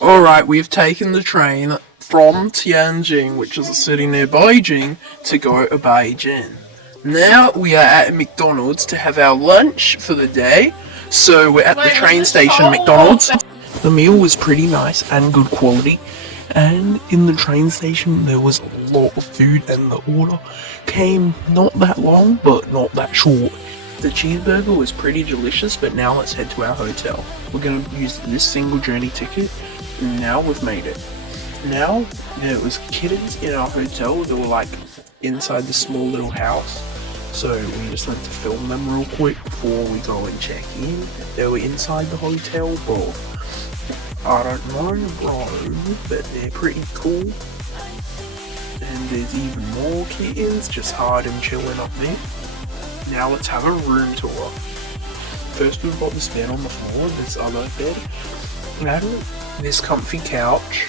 Alright, we've taken the train from Tianjin, which is a city near Beijing, to go to Beijing. Now we are at McDonald's to have our lunch for the day. So we're at the train station McDonald's. The meal was pretty nice and good quality. And in the train station there was a lot of food and the order came not that long but not that short. The cheeseburger was pretty delicious, but now let's head to our hotel. We're going to use this single journey ticket. Now we've made it. Now there was kittens in our hotel. They were like inside this small little house. So we just went to film them real quick before we go and check in. They were inside the hotel, but I don't know, bro, but they're pretty cool. And there's even more kittens just hard and chilling up there. Now let's have a room tour. First we've got this bed on the floor, this other bed, and this comfy couch.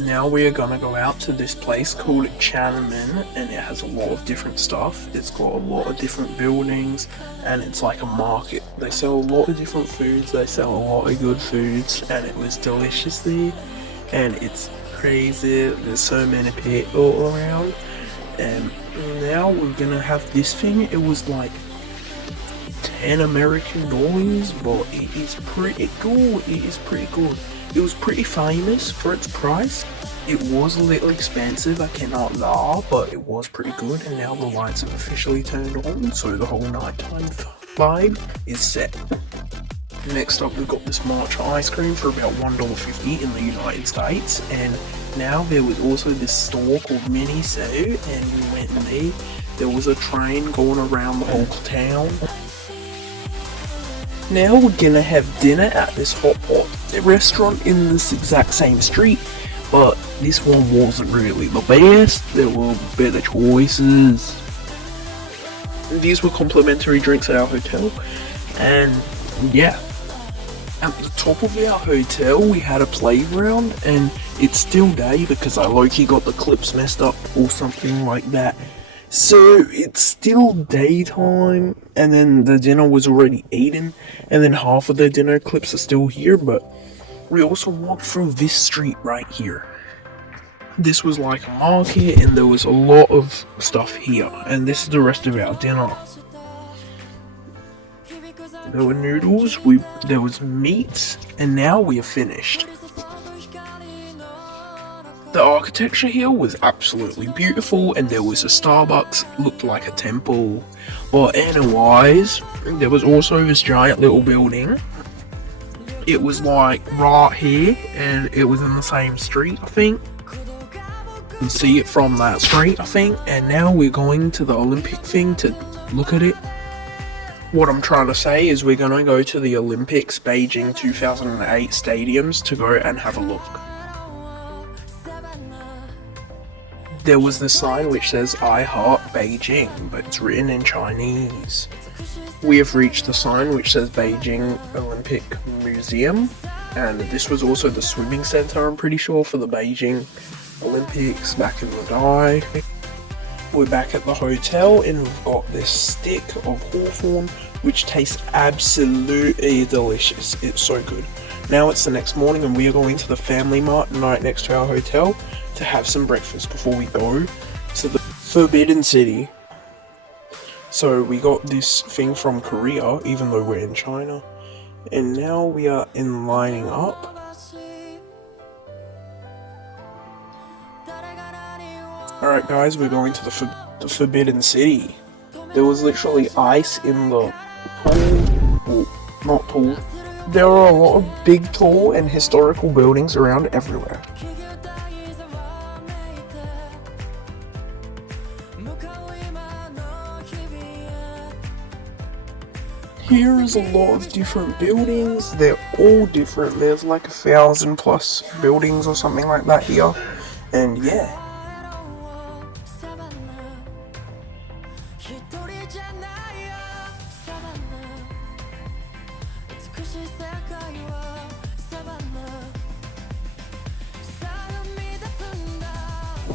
Now we are gonna go out to this place called Tiananmen, and it has a lot of different stuff. It's got a lot of different buildings, and it's like a market. They sell a lot of different foods, they sell a lot of good foods, and it was delicious there. And it's crazy, there's so many people around. And now we're gonna have this thing. It was like 10 American dollars, but it is pretty good. It is pretty good. It was pretty famous for its price. It was a little expensive, I cannot lie, but it was pretty good. And now the lights have officially turned on, so the whole nighttime vibe is set. Next up, we've got this matcha ice cream for about $1.50 in the United States. And now there was also this store called Miniso, and we went in there. There was a train going around the whole town. Now we're gonna have dinner at this hot pot restaurant in this exact same street, but this one wasn't really the best. There were better choices. These were complimentary drinks at our hotel, and yeah. At the top of our hotel we had a playground, and it's still day because I low-key got the clips messed up or something like that. So it's still daytime, and then the dinner was already eaten, and then half of the dinner clips are still here, but we also walked through this street right here. This was like a market, and there was a lot of stuff here, and this is the rest of our dinner. There were noodles, there was meat, and now we are finished. The architecture here was absolutely beautiful, and there was a Starbucks, looked like a temple. But anyways, there was also this giant little building. It was like right here, and it was in the same street, I think. You can see it from that street, I think. And now we're going to the Olympic thing to look at it. What I'm trying to say is we're going to go to the Olympics Beijing 2008 stadiums to go and have a look. There was this sign which says I heart Beijing, but it's written in Chinese. We have reached the sign which says Beijing Olympic Museum, and this was also the swimming center, I'm pretty sure, for the Beijing Olympics back in the day. We're back at the hotel, and we've got this stick of hawthorn which tastes absolutely delicious. It's so good. Now it's the next morning, and we are going to the Family Mart right next to our hotel to have some breakfast before we go to the Forbidden City. So we got this thing from Korea, even though we're in China, and now we are in lining up. Alright guys, we're going to the Forbidden City. There was literally ice in the pool, well, not pool. There are a lot of big, tall and historical buildings around everywhere. Here is a lot of different buildings. They're all different. There's like 1,000+ buildings or something like that here. And yeah.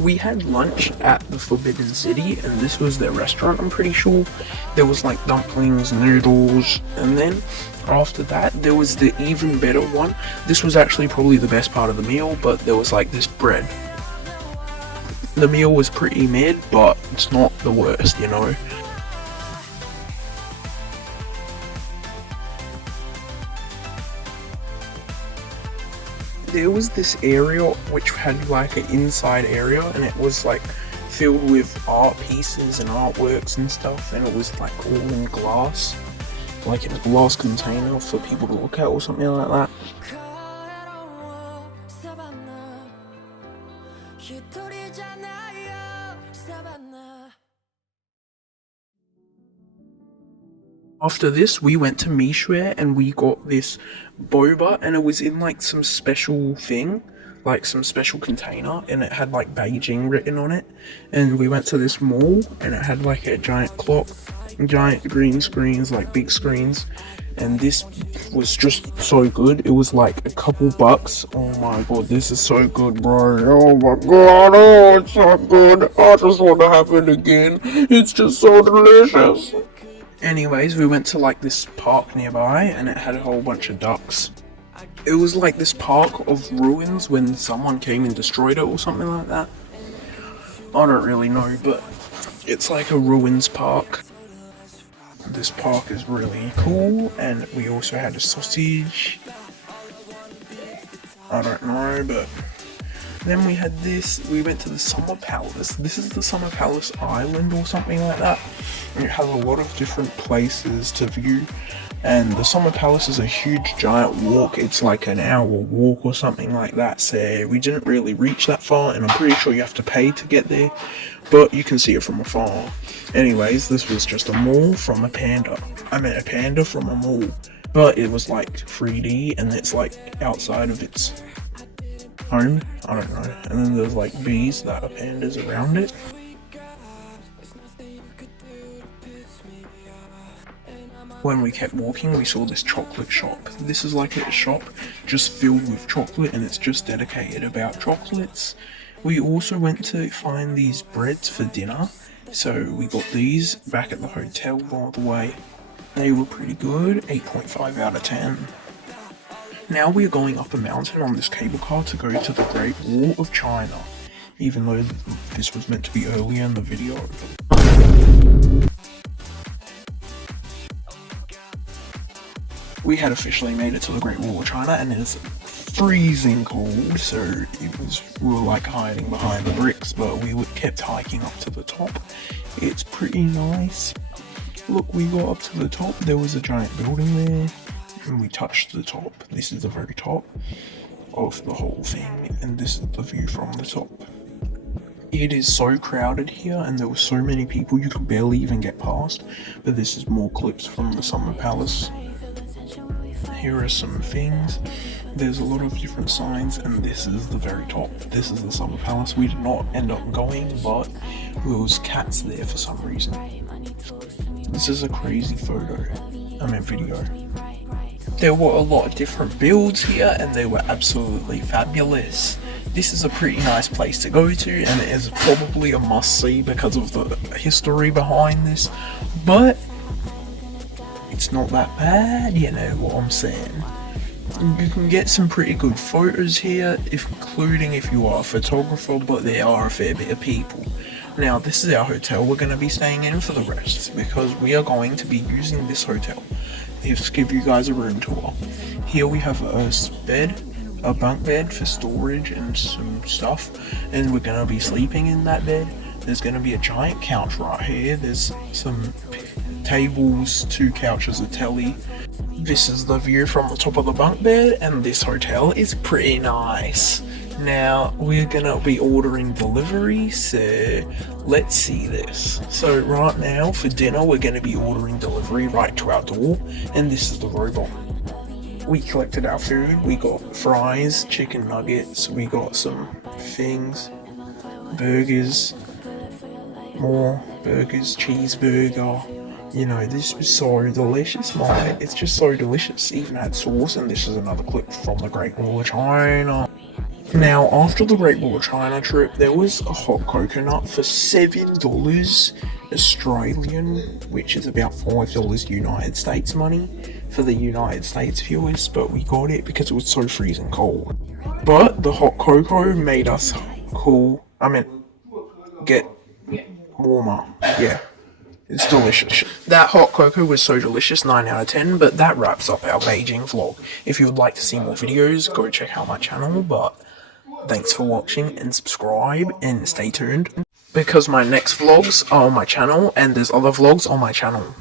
We had lunch at the Forbidden City, and this was their restaurant, I'm pretty sure. There was like dumplings, noodles, and then After that, there was the even better one. This was actually probably the best part of the meal, but there was like this bread. The meal was pretty mid, but it's not the worst, you know. There was this area which had like an inside area, and it was like filled with art pieces and artworks and stuff, and it was like all in glass, like in a glass container for people to look at or something like that. After this, we went to Mishue and we got this boba, and it was in like some special thing, like some special container, and it had like Beijing written on it. And we went to this mall and it had like a giant clock, giant green screens, like big screens, and this was just so good. It was like a couple bucks. Oh my god, this is so good, bro. Oh my god, oh, it's so good. I just want to have it again. It's just so delicious. Anyways, we went to like this park nearby and it had a whole bunch of ducks. It was like this park of ruins when someone came and destroyed it or something like that. I don't really know, but it's like a ruins park. This park is really cool, and we also had a sausage. I don't know, but then we had this. We went to the Summer Palace. This is the Summer Palace Island or something like that. And it has a lot of different places to view. And the Summer Palace is a huge giant walk. It's like an hour walk or something like that. So we didn't really reach that far, and I'm pretty sure you have to pay to get there. But you can see it from afar. Anyways, this was just a mall from a panda. I mean a panda from a mall. But it was like 3D, and it's like outside of its home. I don't know. And then there's like bees that are pandas around it. When we kept walking, we saw this chocolate shop. This is like a shop just filled with chocolate, and it's just dedicated about chocolates. We also went to find these breads for dinner, so we got these back at the hotel, by the way. They were pretty good, 8.5 out of 10. Now we're going up a mountain on this cable car to go to the Great Wall of China, even though this was meant to be earlier in the video. We had officially made it to the Great Wall of China, and it's freezing cold, so we were like hiding behind the bricks, but we kept hiking up to the top. It's pretty nice. Look, we got up to the top, there was a giant building there, and we touched the top. This is the very top of the whole thing, and this is the view from the top. It is so crowded here, and there were so many people you could barely even get past, but this is more clips from the Summer Palace. Here are some things. There's a lot of different signs, and this is the very top. This is the Summer Palace. We did not end up going, but there was cats there for some reason. This is a crazy video. There were a lot of different builds here, and they were absolutely fabulous. This is a pretty nice place to go to, and it is probably a must-see because of the history behind this, but it's not that bad, you know what I'm saying. You can get some pretty good photos here, including if you are a photographer, but there are a fair bit of people. Now, this is our hotel we're going to be staying in for the rest, because we are going to be using this hotel. Let's give you guys a room tour. Here we have a bunk bed for storage and some stuff, and we're going to be sleeping in that bed. There's going to be a giant couch right here. There's some tables, 2 couches, a telly. This is the view from the top of the bunk bed, and this hotel is pretty nice. Now we're gonna be ordering delivery, so let's see this. So right now for dinner we're gonna be ordering delivery right to our door, and this is the robot. We collected our food. We got fries, chicken nuggets, we got some things, burgers, more burgers, cheeseburger. You know, this was so delicious, mate. It's just so delicious. Even had sauce, and this is another clip from the Great Wall of China. Now, after the Great Wall of China trip, there was a hot coconut for $7 Australian, which is about $5 United States money. for the United States viewers, but we got it because it was so freezing cold. But the hot cocoa made us cool. Get warmer. Yeah. It's delicious. That hot cocoa was so delicious, 9 out of 10, but that wraps up our Beijing vlog. If you would like to see more videos, go check out my channel, but thanks for watching and subscribe and stay tuned because my next vlogs are on my channel and there's other vlogs on my channel.